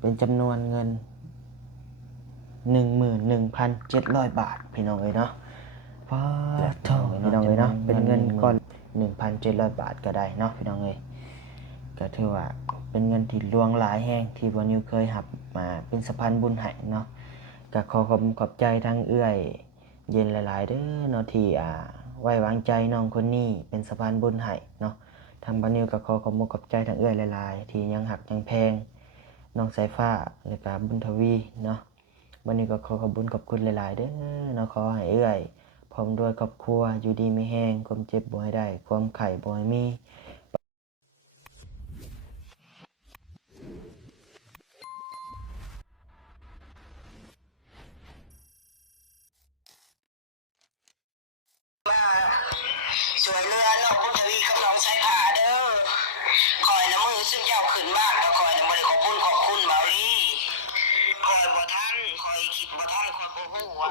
เป็นจำนวนเงิน 11,700 บาทพี่น้องเอ้ยเนาะว้าโถพี่น้องเอ้ยเนาะเป็นเงินก้อน 1,700 บาทก็ได้เนาะพี่น้องเอ้ยก็ถือว่าเป็นเงินที่หลวงหลายแห่งที่บ่นิวเคยรับมาเป็นสะพานบุญให้เนาะก็ขอบใจทั้งเอื้อยเย็นหลายๆเด้อเนาะที่ไว้วางใจน้องคนนี้เป็นสะพานบุญให้เนาะทางบ่นิวก็ขอบใจทั้งเอื้อยหลายๆที่ยังหักยังแพงน้องสายฟ้าและก็บุญทวีเนาะวันนี้ก็ขอบคุณหลายๆเด้อเนาะขอให้เอื้อยพร้อมด้วยครอบครัวอยู่ดีมีแรงความเจ็บบ่ให้ได้ความไข้บ่ให้มีสวยเรือน้องบุญทวีกับน้องสายผ่าเด้อคอยน้ำมือซึ่งเจ้าขึ้นมากแล้วคอยน้ำมือขอบคุณเมาลี่คอยบ่ท่านคอยคิดบ่ท่านคอยบ่ฮู้ว่า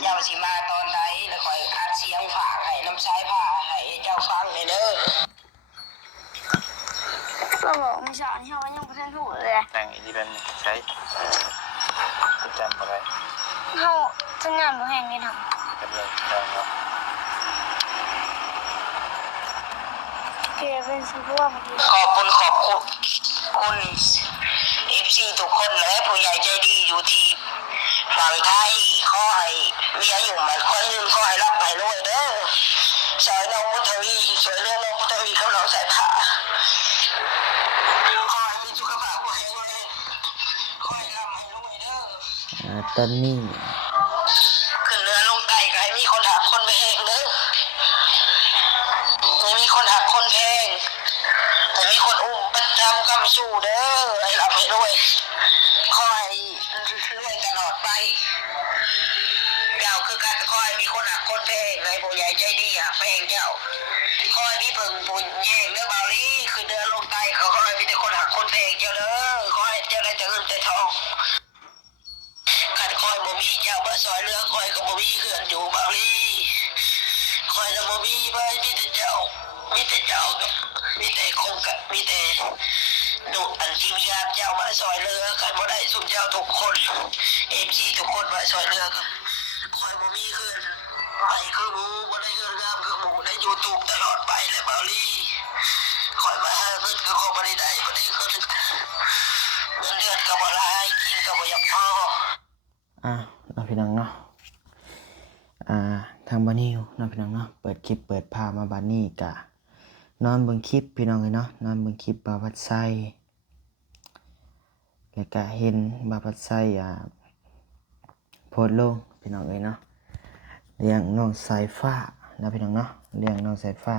เจ้าสิมาตอนใดแล้วคอยอัดเสียงฝากให้น้ำสายผ่าให้เจ้าฟังเด้อก็บอกไม่ใช่ที่เขายังไม่ทันถูกเลยนั่งอีนี่เป็นใช้จำอะไรเขาทำงานบ่แห้งนี่ทำกันเลยจำเนาะำเกเป็นสิ่งที่ว่ามันดีขอบคุณคุณFC ทุกคนและผู้ใหญ่ใจดีอยู่ที่ฝั่งไทยขอให้มีอายุมันคนยืนขอให้รับให้รวยเด้อสอยน้องบุญทวีสวยเรื่องน้องบุญทวีกับน้องสายผ้าขอให้มีสุขภาพแข็งแรงขอให้ร่ำให้รวยเด้อตอนนี้ขึ้นเรือลงใต้ก็ให้มีคนหักคนแพงเด้อให้มีคนหักคนแพงให้มีคนอุ้มประจำกำสู้เด้อให้ร่ำให้รวยขอให้รวยตลอดไปเจ้าคือการขอให้มีคนหักคนแพงในผู้ใหญ่ใจดีหักแพงเจ้าขอให้มีเพิ่งบุญแย่งเด้อเบาลี่ขึ้นเรือลงใต้เขาขอให้มีแต่คนหักคนแพงเจ้าเด้อขอให้เจ้าได้แต่เงินแต่ทองขัดคอยบ่มีเจ้ามาซอยเรือคอยกับบ่มีเขื่อนอยู่เบาลี่คอยกับบ่มีไปมีแต่เจ้ากับมีแต่คงกับมีแต่ดูอันทีมงานเจ้ามาซอยเรือกันบ่ได้สุมเจ้าทุกคนFCทุกคนมาซอยเรือกันคอยบ่มีเขื่อนไปคือหมูบ่ได้เขื่อนงามคือหมูใน YouTube ตลอดไปแหละเบาลี่คอยมาหาเงินก็ขอบ่ได้บ่ได้เงินเดือนก็บ่หลายกินก็บ่อยากพอเราพี่น้องเนาะทางบ้านนิวเราพี่น้องเนาะเปิดคลิปเปิดภาพมาบ้านนี้กะนอนเบิ่งคลิปพี่น้องเลยเนาะนอนเบิ่งคลิปบาวัดไส้แล้วก็เห็นบาวัดไส้โพสต์ลงพี่น้องเลยเนาะเลี้ยงน้องสายฟ้านะพี่น้องเนาะเลี้ยงน้องสายฟ้า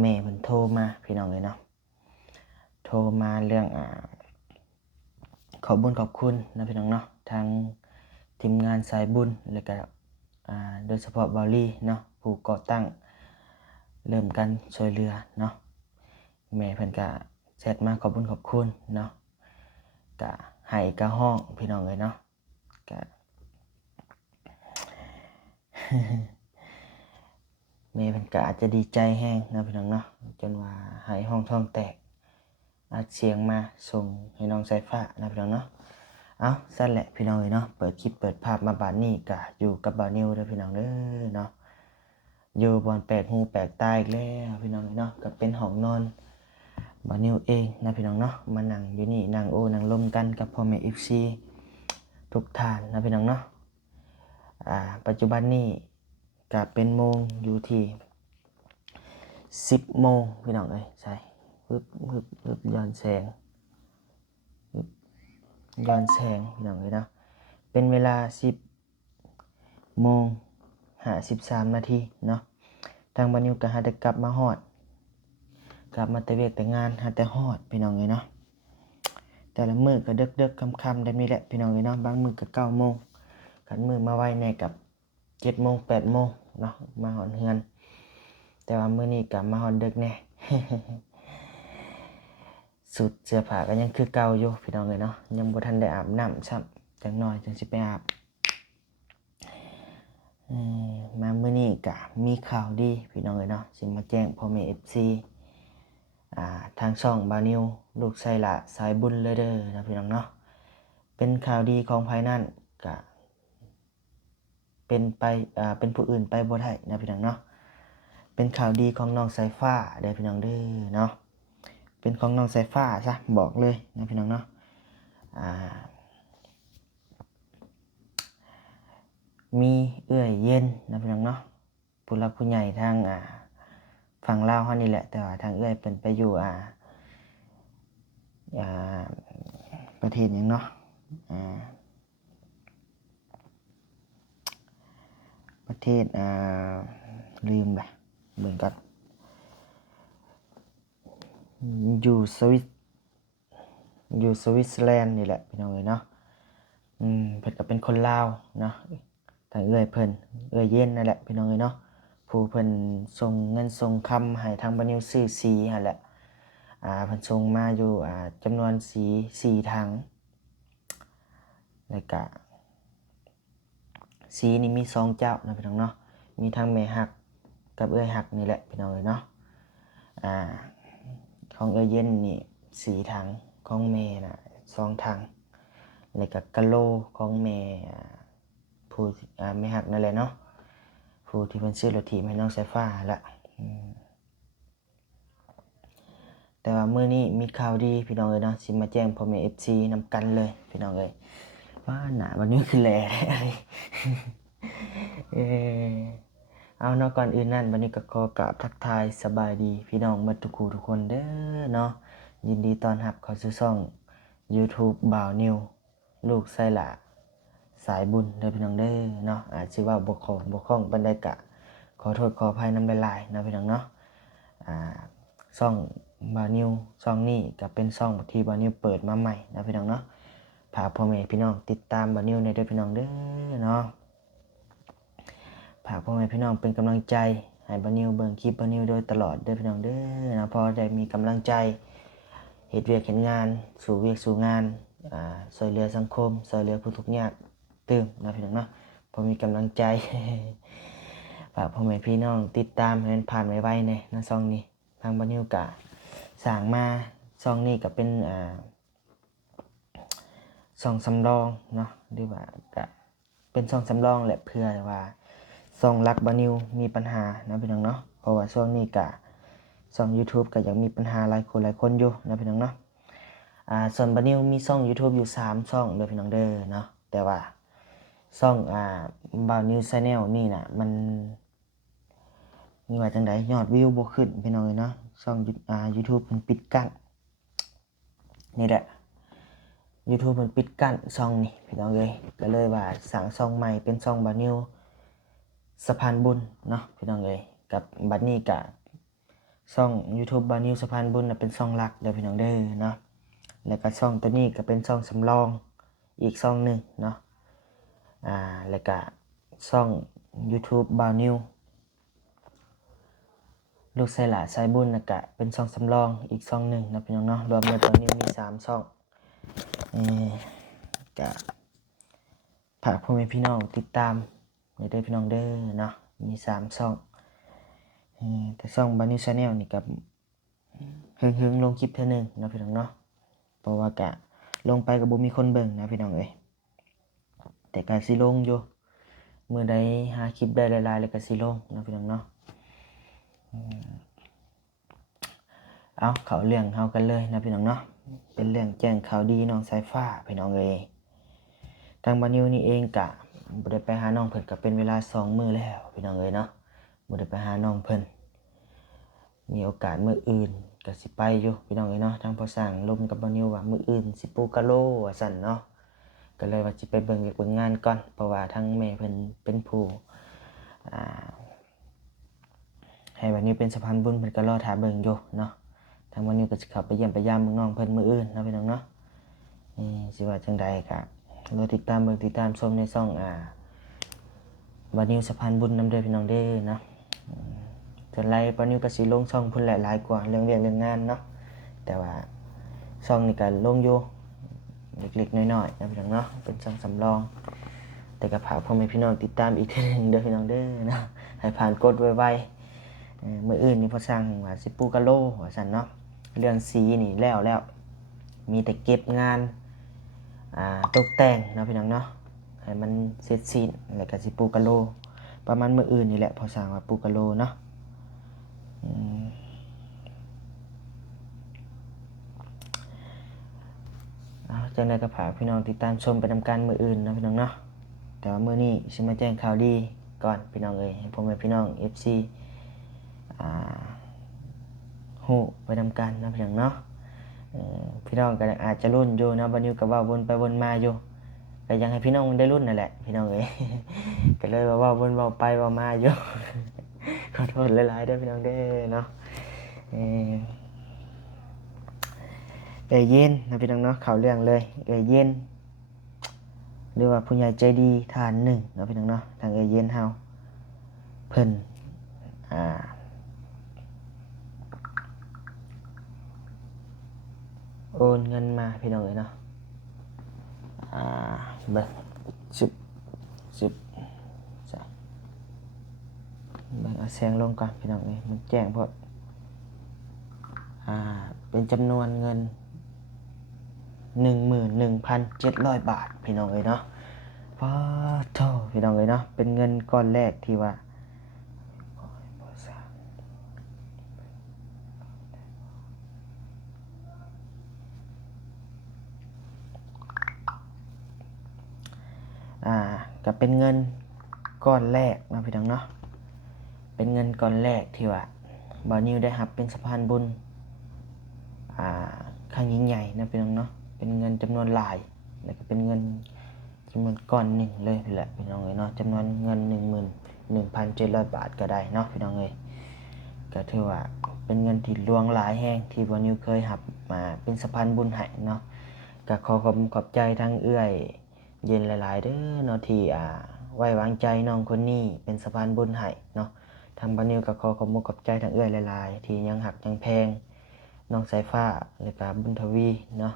แม่เพิ่นโทรมาพี่น้องเลยเนาะโทรมาเรื่องขอบคุณนะพี่น้องเนาะทางทีมงานสายบุญแล้วก็โดยเฉพาะบอลลี่เนาะผู้ก่อตั้งเริ่มกันช่วยเหลือเนาะแม่เพิ่นก็แชทมาขอบคุณเนาะก็ให้กะห้องพี่น้องเลยเนาะก็ แม่เพิ่นก็อาจจะดีใจแฮงนะพี่น้องเนาะจนว่าให้ห้องท้องแตกอัดเสียงมาส่งให้น้องสายฟ้านะพี่น้องเนาะเอาสั้นแหละพี่น้องเลยเนาะเปิดคลิปเปิดภาพมาบาดนี้ก็อยู่กับบ่าวนิวเด้อพี่น้องเด้อเนาะอยู่บอนแปลกหูแปลกตาอีกแล้วพี่น้องเลยเนาะก็เป็นห้องนอนบ่าวนิวเองนะพี่น้องเนาะมานั่งอยู่นี่นั่งนั่งลมกันกับพ่อแม่ FC ทุกท่านนะพี่น้องเนาะปัจจุบันนี้ก็เป็นโมงอยู่ที่10 โมงพี่น้องเอ้ยใช่ปึ๊บย้อนแสงพี่น้องเลยนะเป็นเวลา10 โมง53 นาทีเนาะทางบ้านนิวก็หาแต่กลับมาฮอดกลับมาแต่เวียกแต่งานหาแต่ฮอดพี่น้องเลยเนาะแต่ละมื้อก็ดึกๆค่ำๆได้มีแหละพี่น้องเลยเนาะบางมื้อก็9 โมงกันมื้อมาไวแน่กับ7 โมง 8 โมงเนาะมาฮอดเฮือนแต่ว่ามื้อนี้ก็มาฮอดดึกแน่ สุดเสื้อผ้าก็ยังคือเก่าอยู่พี่น้องเลยเนาะยังบ่ทันได้อาบน้ำซ้ำจังน้อยจังสิไปอาบมามื้อนี้ก็มีข่าวดีพี่น้องเลยเนาะสิมาแจ้งพ่อแม่ FC ทางช่องบ่าวนิว ลูกไส้ละสายบุญเลยเด้อนะพี่น้องเนาะเป็นข่าวดีของภายนั่นก็เป็นไปเป็นผู้อื่นไปบ่ได้นะพี่น้องเนาะเป็นข่าวดีของน้องสายฟ้าเด้อพี่น้องเด้อเนาะเป็นของน้องสายฟ้าซะบอกเลยนะพี่น้องเนาะมีเอื้อยเย็นนะพี่น้องเนาะผู้หลักผู้ใหญ่ทางฝั่งลาวเฮานี่แหละแต่ว่าทางเอื้อยเพิ่นไปอยู่ประเทศหยังเนาะประเทศลืมละเหมือนกับอยู่สวิตเซอร์แลนด์นี่แหละพี่น้องเอ้ยเนาะเพิ่นก็เป็นคนลาวเนาะทางเอื้อยเพิ่นเอื้อยเย็นนั่นแหละพี่น้องเอ้ยเนาะผู้เพิ่นส่งเงินส่งคำให้ทางบ่นิวซื้อสีหั่นแหละเพิ่นส่งมาอยู่จำนวนสี4ถังแล้วก็สีนี่มี2เจ้านะพี่น้องเนาะมีทั้งแม่ฮักกับเอื้อยฮักนี่แหละพี่น้องเอ้ยเนาะของเอื้อยเย็นนี่4ถังของแม่น่ะ2ถังแล้วก็กะโหลของแม่ผู้แม่ฮักนั่นแหละเนาะผู้ที่เพิ่นซื้อรถถีบให้น้องสายฟ้าละแต่ว่ามื้อนี้มีข่าวดีพี่น้องเอ้ยเนาะสิมาแจ้งพ่อแม่ FC นำกันเลยพี่น้องเอ้ยว่าหน้าวันนี้คือแหล่เอาเนาะก่อนอื่นนั่นวันนี้ก็ขอกราบทักทายสบายดีพี่น้องหมดทุกคู่ทุกคนเด้อเนาะยินดีต้อนรับเข้าสู่ช่อง YouTube บ่าวนิวลูกไส้หล่าสายบุญเด้อพี่น้องเด้อเนาะอาจสิว่าบ่คล่องปานใดก็ขอโทษขออภัยนำหลายๆนะพี่น้องเนาะช่องบ่าวนิวช่องนี้ก็เป็นช่องที่บ่าวนิวเปิดมาใหม่นะพี่น้องเนาะฝากพ่อแม่พี่น้องติดตามบ่าวนิวในเด้อพี่น้องเด้อเนาะฝากพ่อแม่พี่น้องเป็นกำลังใจให้บ่าวนิวเบิ่งคลิปบ่าวนิวโดยตลอดเด้อพี่น้องเด้อนะพอได้มีกำลังใจเฮ็ดเวียกเฮ็ดงานสู่เวียกสู่งานช่วยเหลือสังคมช่วยเหลือผู้ทุกข์ยากตื่มนะพี่น้องเนาะพอมีกำลังใจ ฝากพ่อแม่พี่น้องติดตามให้มันผ่านไวๆแน่นะช่องนี้ทางบ่าวนิวก็สร้างมาช่องนี้ก็เป็นช่องสำรองเนาะหรือว่าก็เป็นช่องสำรองแหละเพื่อว่าช่องหลักบ่าวนิวมีปัญหานะพี่น้องเนาะเพราะว่าช่วงนี้ก็ช่อง YouTube ก็ยังมีปัญหาหลายคนอยู่นะพี่น้องเนาะส่วนบ่าวนิวมีช่อง YouTube อยู่3ช่องเด้อพี่น้องเด้อเนาะแต่ว่าช่องบ่าวนิว Channel นี่น่ะมันว่าจังได๋ยอดวิวบ่ขึ้นพี่น้องเอ้ยเนาะช่องYouTube มันปิดกั้นนี่แหละ YouTube มันปิดกั้นช่องนี่พี่น้องเอ้ยก็เลยว่าสร้างช่องใหม่เป็นช่องบ่าวนิวสะพานบุญเนาะพี่น้องเอ้ยกับบัดนี้ก็ช่อง YouTube บ่าวนิวสะพานบุญน่ะเป็นช่องหลักเด้อพี่น้องเด้อเนาะแล้วก็ช่องตัวนี้ก็เป็นช่องสำรองอีกช่องหนึงเนาะแล้วก็ช่อง YouTube บ่าวนิวลูกไส้หล่าสายบุญน่ะก็เป็นช่องสำรองอีกช่องหนึงนะพี่น้องเนาะรวมแล้วตอนนี้มี3ช่องก็ฝากพ่อแม่พี่น้องติดตามเด้อพี่น้องเด้อเนาะมี3ช่องแต่ช่องบ่าวนิว Channel นี่ก็หึงลงคลิปเทื่อนึงนะพี่น้องเนาะเพราะว่าก็ลงไปก็บ่มีคนเบิ่งนะพี่น้องเอ้ยแต่ก็สิลงอยู่มื้อใดหาคลิปได้หลายๆแล้วก็สิลงนะพี่น้องเนาะเอาเข้าเรื่องเฮากันเลยนะพี่น้องเนาะเป็นเรื่องแจ้งข่าวดีน้องสายฟ้าพี่น้องเอ้ยทางบ่าวนิวนี่เองก็บ่ได้ไปหาน้องเพิ่นก็เป็นเวลา2มื้อแล้วพี่น้องเอ้ยเนาะบ่ได้ไปหาน้องเพิ่นมีโอกาสมื้ออื่นก็สิไปอยู่พี่น้องเอ้ยเนาะทางพ่อสร้างลมกับบ่าวนิวว่ามื้ออื่นสิปลูกกะโหลว่าซั่นเนาะก็เลยว่าสิไปเบิ่งเบิ่งงานก่อนเพราะว่าทางแม่เพิ่นเป็นผู้ให้บ่าวนิวเป็นสะพานบุญเพิ่นก็รอท่าเบิ่งอยู่เนาะทางบ่าวนิวก็สิเข้าไปเยี่ยมไปยามน้องเพิ่นมื้ออื่นเนาะพี่น้องเนาะสิว่าจังใดก็รอติดตามเบิ่งติดตามชมในช่องบ่าวนิวสะพานบุญนำเด้อพี่น้องเด้อเนาะส่วนไรบ่าวนิวก็สิลงช่องเพิ่นหลายๆกว่าเรื่องเวียกเรื่องงานเนาะแต่ว่าช่องนี้ก็ลงอยู่เล็กๆน้อยๆนะพี่น้องเนาะเป็นช่องสำรองแต่ก็ฝากพ่อแม่พี่น้องติดตามอีกทีนึงเด้อพี่น้องเด้อเนาะให้ผ่านกดไวๆมื้ออื่นนี่พอสร้างว่าสิปลูกกะโหลว่าซั่นเนาะเรื่องสีนี่แล้ว มีแต่เก็บงานตกแต่งเนาะพี่น้องเนาะให้มันเสร็จสิ้นแล้วก็สิปูกะโลประมาณมื้ออื่นนี่แหละพอสร้างว่าปูกะโลเนาะจังได๋ก็ฝากพี่น้องติดตามชมไปนำกันมื้ออื่นเนาะพี่น้องเนาะแต่ว่ามื้อนี้สิมาแจ้งข่าวดีก่อนพี่น้องเอ้ยให้พ่อแม่พี่น้อง FC ฮู้ไปนำกันเนาะพี่น้องเนาะพี่น้องก็อาจจะรุ่นอยู่เนาะบัดนี้ก็เว้าวนไปวนมาอยู่ก็ยังให้พี่น้องได้รุ่นนั่นแหละพี่น้องเอ้ย ก็เลยว่าเว้าวนเว้าไปเว้ามาอยู่ ขอโทษหลายๆเด้อพี่น้องเด้อเนาะเย็นนะพี่น้องเนาะเข้าเรื่องเลยเย็นหรือว่าผู้ใหญ่ใจดีท่านหนึ่งเนาะพี่น้องเนาะทางเย็นเฮาเพิ่นโอนเงินมาพี่น้องเอ้ยเนาะเบิ่ง10จ้ะเบิ่งเอาแสงลงก่อนพี่น้องเอ้ยมันแจ้งพอดเป็นจำนวนเงิน 11,700 บาทพี่น้องเอ้ยเนาะว้าโธ่พี่น้องเอ้ยเนาะเป็นเงินก้อนแรกที่ว่าก็เป็นเงินก้อนแรกนะพี่น้องเนาะเป็นเงินก้อนแรกที่ว่าบ่าวนิวได้รับเป็นสะพานบุญครั้งยิ่งใหญ่นะพี่น้องเนาะเป็นเงินจำนวนหลายแล้วก็เป็นเงินจำนวนก้อนหนึ่งเลยแหละพี่น้องเอ้ยเนาะจำนวนเงิน 11,700 บาทก็ได้เนาะพี่น้องเอ้ยก็ถือว่าเป็นเงินที่หลวงหลายแห่งที่บ่าวนิวเคยรับมาเป็นสะพานบุญให้เนาะก็ขอบใจทั้งเอื้อยเย็นหลายๆเด้อเนาะที่ไว้วางใจน้องคนนี้เป็นสะพานบุญให้เนาะทางบ่าวนิวก็ขอบใจทั้งเอื้อยหลายๆที่ยังหักยังแพงน้องสายฟ้าและก็บุญทวีเนาะ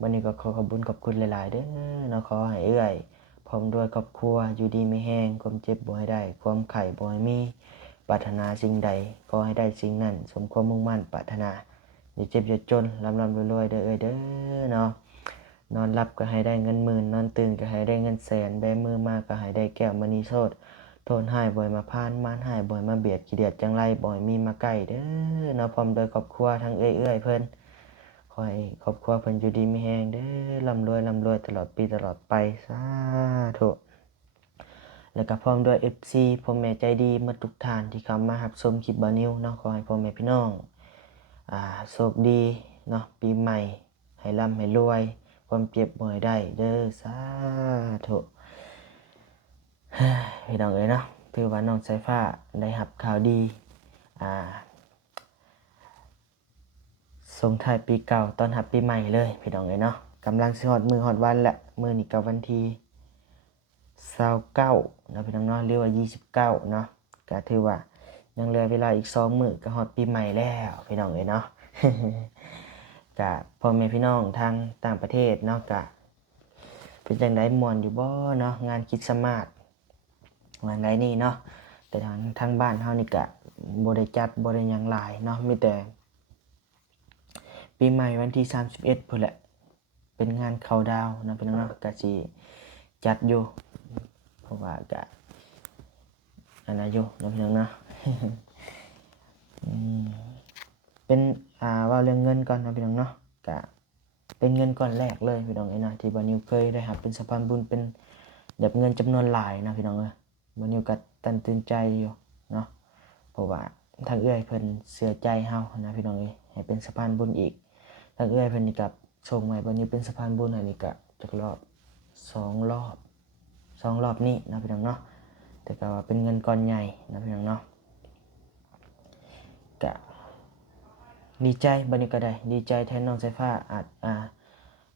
วันนี้ก็ขอบคุณหลายๆเด้อเนาะขอให้เอื้อยพร้อมด้วยครอบครัวอยู่ดีมีแรงความเจ็บบ่ให้ได้ความไข้บ่ให้มีปรารถนาสิ่งใดขอให้ได้สิ่งนั้นสมความมุ่งมั่นปรารถนาอย่าเจ็บอย่าจนร่ำรวยๆเด้อเด้อเนาะนอนหลับก็ให้ได้เงินหมื่นนอนตื่นก็ให้ได้เงินแสนแบมือมาก็ให้ได้แก้วมณีโชติโทษหายบ่อยมาพานมานหายบ่อยมาเบียดขี้เดียดจังไรบ่อยมีมาใกล้เด้อเนาะพร้อมโดยครอบครัวทั้งเอื้อยเพิ่นขอให้ครอบครัวเพิ่นอยู่ดีมีแรงเด้อร่ำรวยตลอดปีตลอดไปสาธุแล้วก็พร้อมด้วย FC พ่อแม่ใจดีหมดทุกท่านที่เข้ามารับชมคลิปบ่าวนิวเนาะขอให้พ่อแม่พี่น้องโชคดีเนาะปีใหม่ให้ร่ำให้รวยความเจ็บบ่ให้ได้เด้อสาธุ พี่น้องเอ้ยเนาะถือว่าน้องสายฟ้าได้รับข่าวดีส่งท้ายปีเก่าต้อนรับปีใหม่เลยพี่น้องเอ้ยเนาะกำลังสิฮอดมื้อฮอดวันแหละมื้อนี้ก็วันที่29เนาะพี่น้องเนาะหรือว่า29เนาะก็ถือว่ายังเหลือเวลาอีก2มื้อก็ฮอดปีใหม่แล้วพี่น้องเอ้ยเนาะ ก็พ่อแม่พี่น้องทางต่างประเทศเนาะก็เป็นจังได๋ม่วนอยู่บ่เนาะงานคริสต์มาสวันใดนี่เนาะแต่ทางบ้านเฮานี่ก็บ่ได้จัดบ่ได้หยังหลายเนาะมีแต่ปีใหม่วันที่31พุ่นแหละเป็นงานเข้าดาวน์เนาะพี่น้องเนาะก็สิจัดอยู่เพราะว่าก็อันนั้นอยู่เนาะพี่น้องเนาะ เป็นว่าเรื่องเงินก่อนเนาะพี่น้องเนาะก็เป็นเงินก้อนแรกเลยพี่น้องเอ้ยนะที่บ่าวนิวเคยได้รับเป็นสะพานบุญเป็นแบบเงินจำนวนหลายนะพี่น้องเอ้ยบ่าวนิวก็ตื่นใจอยู่เนาะเพราะว่าทางเอื้อยเพิ่นเชื่อใจเฮานะพี่น้องเอ้ยให้เป็นสะพานบุญอีกทางเอื้อยเพิ่นนี่ก็ส่งมาให้บ่าวนิวเป็นสะพานบุญให้นี่ก็จักรอบ2รอบนี้นะพี่น้องเนาะแต่ก็ว่าเป็นเงินก้อนใหญ่นะพี่น้องเนาะก็ดีใจบ่าวนิวก็ได้ดีใจแทนน้องสายฟ้า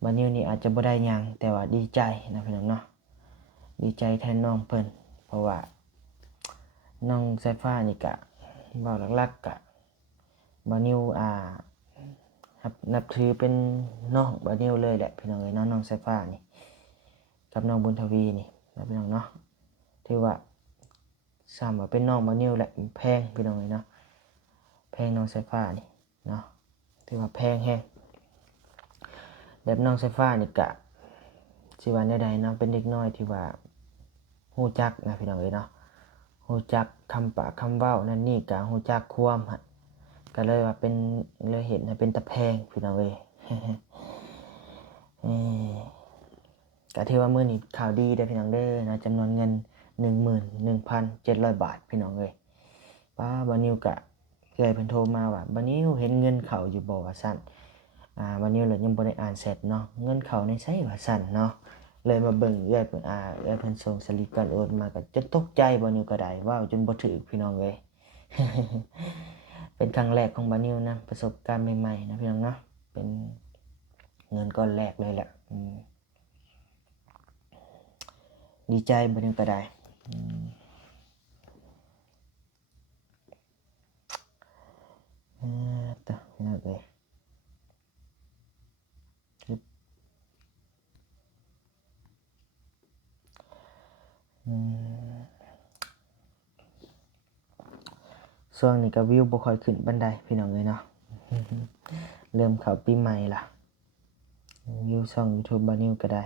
บ่าวนิวนี่อาจจะบ่ได้หยังแต่ว่าดีใจนะพี่น้องเนาะดีใจแทนน้องเพิ่นเพราะว่าน้องสายฟ้านี่ก็เว้าหลักๆก็บ่าวนิวนับถือเป็นน้องบ่าวนิวเลยแหละพี่น้องเอ้ยเนาะน้องสายฟ้านี่กับน้องบุญทวีนี่นะพี่น้องเนาะถือว่าซ้ำว่าเป็นน้องบ่าวนิวแหละแพงพี่น้องเอ้ยเนาะแพงน้องสายฟ้านี่เนาะถือว่าแพงแฮง แบบน้องไฟฟ้านี่ก็สิว่าแนวใดเนาะเป็นเด็กน้อยที่ว่าฮู้จักนะพี่น้องเอ้ยเนาะฮู้จักคำปากคำเว้านั่นนี่ก็ฮู้จักความฮะก็เลยว่าเป็นเลยเห็นให้เป็นตะแพงพี่น้องเอ้ย เอ้ยก็ถือว่ามื้อนี้ข่าวดีเด้อพี่น้องเด้อนะจำนวนเงิน 11,700 บาทพี่น้องเอ้ยป้าบ่นิวก็เอื้อยเพิ่นโทรมาว่าบ่นิวเห็นเงินเข้าอยู่บ่ว่าซั่นบ่นิวเลยยังบ่ได้อ่านเสร็จเนาะเงินเข้าในไสว่าซั่นเนาะเลยมาเบิ่งเอื้อยเพิ่นเอื้อยเพิ่นส่งสลิปการโอนมาก็จนตกใจบ่นิวก็ได้ว้าวจนบ่ถูกพี่น้องเอ้ย เป็นครั้งแรกของบ่นิวนะประสบการณ์ใหม่ๆนะพี่น้องเนาะเป็นเงินก้อนแรกเลยแหละดีใจบ่นิวก็ได้ต่อพี่น้องเอ้ยช่วงนี้ก็วิวบ่ค่อยขึ้นปานใดพี่น้องเอ้ยเนาะ เริ่มเข้าปีใหม่ล่ะวิวช่อง YouTube บ่นิวก็ได้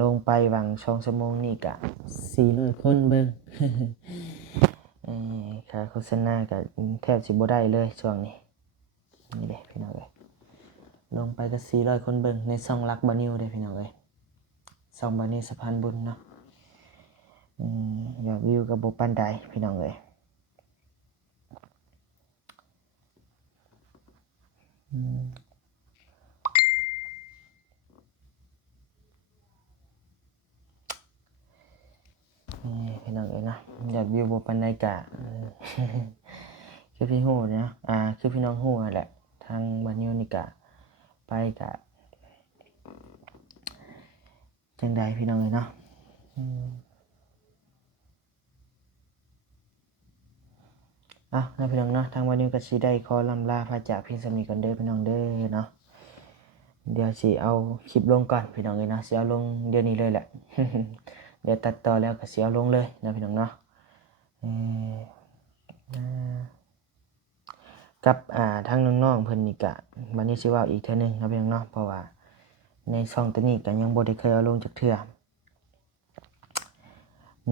ลงไปวัง2 ชั่วโมงนี่ก็400 คนเบิ่ง ค่าโฆษณาก็แทบสิบ่ได้เลยช่วงนี้นี่เด้พี่น้องเอ้ยลงไปก็400 คนเบิ่งในช่องรักบ่นิวเด้พี่น้องเอ้ยช่องบ่นิวสะพานบุญเนาะยอดวิวก็บ่ปานใดพี่น้องเอ้ยพี่น้องเอ้ยเนาะยอดวิวบ่ปานใดก็ คือพี่ฮู้เนาะคือพี่น้องฮู้นั่นแหละทางบ่นิวนี่ก็ไปก็จังใดพี่น้องเอ้ยเนาะนะพี่น้องเนาะทางบ่นิวก็สิได้ขอลำลาพาจากเพียงส่ำนี้ก่อนเด้อพี่น้องเด้อเนาะเดี๋ยวสิเอาคลิปลงก่อนพี่น้องเอ้ยเนาะสิเอาลงเดี๋ยวนี้เลยแหละ เดี๋ยวตัดต่อแล้วก็สิเอาลงเลยนะพี่น้องเนาะกับทางน้องๆเพิ่นนี่ก็บัดนี้สิเว้าอีกเทื่อนึงนะพี่น้องเนาะเพราะว่าในช่องตัวนี้ก็ยังบ่ได้เคยเอาลงจักเทื่อ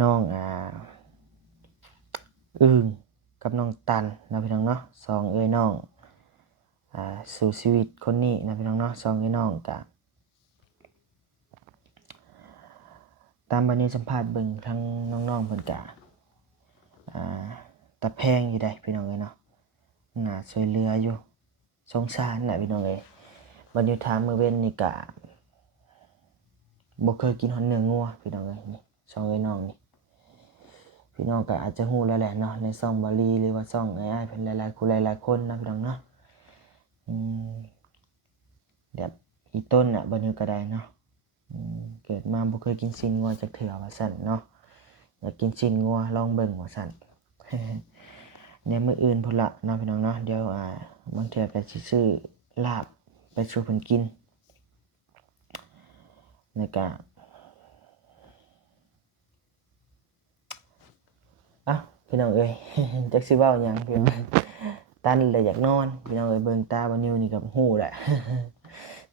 น้องอึ้งกับน้องตันนะพี่น้องเนาะ2เอ้ยน้องสู่ชีวิตคนนี้นะพี่น้องเนาะ2เอ้ยน้องก็ตามบัดนี้สัมภาษณ์เบิ่งทางน้องๆเพิ่นก็ตะแพงอยู่ได้พี่น้องเอ้ยเนาะน่าช่วยเหลืออยู่สงสารน่ะพี่น้องเอ้ยบัดนี้ถามมื้อเว้นนี่ก็บ่เคยกินฮอดเนื้องัวพี่น้องเอ้ยนี่2เอ้ยน้องนี่พี่น้องก็อาจจะฮู้แล้วแหละเนาะในช่องบาลีหรือว่าช่องอ้ายๆเพิ่นหลายๆคู่หลายๆคนนะพี่น้องเนาะแบบอีต้นน่ะบ่นิวก็ได้เนาะเกิดมาบ่เคยกินซีนงัวจักเทื่อว่าซั่นเนาะอยากกินซีนงัวลองเบิ่งว่าซั่น เนี่ยมื้ออื่นพุ่นละเนาะพี่น้องเนาะเดี๋ยวบางเทื่อก็สิซื้อลาบไปสู่เพิ่นกินแล้วก็พี่น้องเอ้ย จักสิเว้าหยังพี่น้องตันเลยอยากนอนพี่น้องเอ้ยเบิ่งตาบ่นิวนี่ก็ฮู้แหละ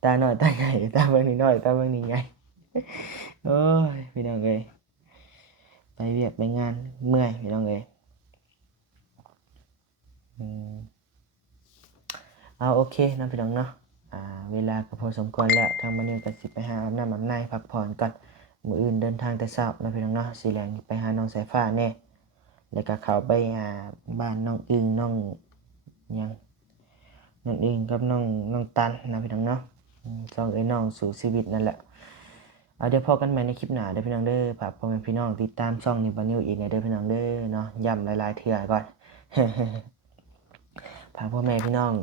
ตาน้อยตาใหญ่ตาเบิ่งนี่น้อยตาเบิ่งนี่ใหญ่ โอ้ยพี่น้องเอ้ยไปเวียกไปงานเมื่อยพี่น้องเอ้ยโอเคนะพี่น้องเนาะเวลาก็พอสมควรแล้วทางบ่นิวก็สิไปหาอาบน้ำอาบในพักผ่อนก่อนมื้ออื่นเดินทางแต่เช้านะพี่น้องเนาะสิแล่นไปหาน้องสายฟ้าแน่แล้วก็เข้าไปบ้านน้องอึ้งน้องหยังน้องอึ้งกับน้องตันนะพี่น้องเนาะ2เอ้ยน้องสู่ชีวิตนั่นแหละเดี๋ยวพอกันใหม่ในคลิปหน้าเด้อพี่น้องเด้อฝากพ่อแม่พี่น้องติดตามช่องนี้บ่นิวอีกเด้อพี่น้องเด้อเนาะย้ำหลายๆเทื่อก่อน ฝากพ่อแม่พี่น้อง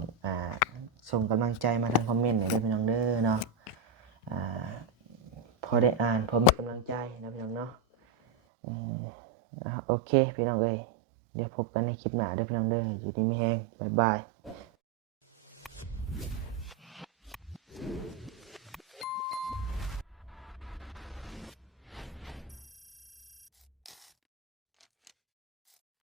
ส่งกำลังใจมาทางคอมเมนต์หน่อยเด้อพี่น้องเด้อเนาะพอได้อ่านพอมีกำลังใจนะพี่น้องเนาะโอเคพี่น้องเอ้ยเดี๋ยวพบกันในคลิปหน้าเด้อพี่น้องเด้ออยู่ดีมีแฮงบ๊ายบาย